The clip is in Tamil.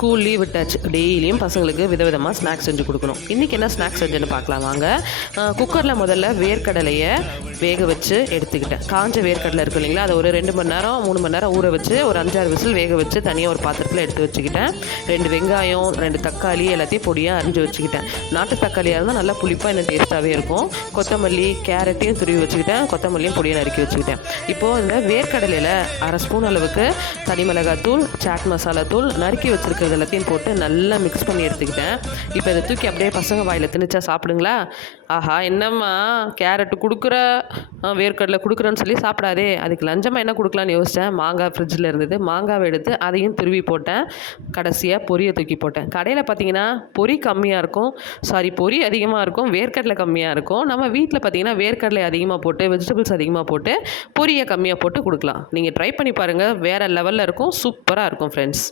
ஸ்கூல் லீவ் விட்டாச்சு. டெய்லியும் பசங்களுக்கு விதவிதமாக ஸ்நாக்ஸ் செஞ்சு கொடுக்கணும். இன்றைக்கி என்ன ஸ்நாக்ஸ் செஞ்சுன்னு பார்க்கலாம் வாங்க. குக்கரில் முதல்ல வேர்க்கடலையை வேக வச்சு எடுத்துக்கிட்டேன். காஞ்ச வேர்க்கடலை இருக்குது இல்லைங்களா, அதை ஒரு 2 மணி நேரம் 3 மணி நேரம் ஊற வச்சு ஒரு 5-6 விசில் வேக வச்சு தனியாக ஒரு பாத்திரத்தில் எடுத்து வச்சுக்கிட்டேன். 2 வெங்காயம் 2 தக்காளி எல்லாத்தையும் பொடியாக அரிஞ்சு வச்சுக்கிட்டேன். நாட்டு தக்காளியாக இருந்தால் நல்லா புளிப்பாக இன்னும் டேஸ்ட்டாகவே இருக்கும். கொத்தமல்லி கேரட்டையும் துருவி வச்சுக்கிட்டேன். கொத்தமல்லியும் பொடியை நறுக்கி வச்சுக்கிட்டேன். இப்போது இந்த வேர்க்கடலையில் 1/2 ஸ்பூன் அளவுக்கு தனி மிளகாத்தூள், சாட் மசாலா தூள், நறுக்கி வச்சுருக்கிறது எல்லாத்தையும் போட்டு நல்லா மிக்ஸ் பண்ணி எடுத்துக்கிட்டேன். இப்போ இதை தூக்கி அப்படியே பசங்க வாயில் திணிச்சா சாப்பிடுங்களா? ஆஹா, என்னம்மா கேரட்டு கொடுக்குற, வேர்க்கடலை கொடுக்குறேன்னு சொல்லி சாப்பிடாதே, அதுக்கு லஞ்சமாக என்ன கொடுக்கலான்னு யோசித்தேன். மாங்காய் ஃப்ரிட்ஜில் இருந்தது. மாங்காவை எடுத்து அதையும் துருவி போட்டேன். கடைசியாக பொரியை தூக்கி போட்டேன். கடையில் பார்த்தீங்கன்னா பொரி கம்மியாக இருக்கும், பொரி அதிகமாக இருக்கும், வேர்க்கடலை கம்மியாக இருக்கும். நம்ம வீட்டில் பார்த்தீங்கன்னா வேர்க்கடலை அதிகமாக போட்டு வெஜிடபிள்ஸ் அதிகமாக போட்டு பொரியை கம்மியாக போட்டு கொடுக்கலாம். நீங்கள் ட்ரை பண்ணி பாருங்கள், வேறு லெவலில் இருக்கும், சூப்பராக இருக்கும் ஃப்ரெண்ட்ஸ்.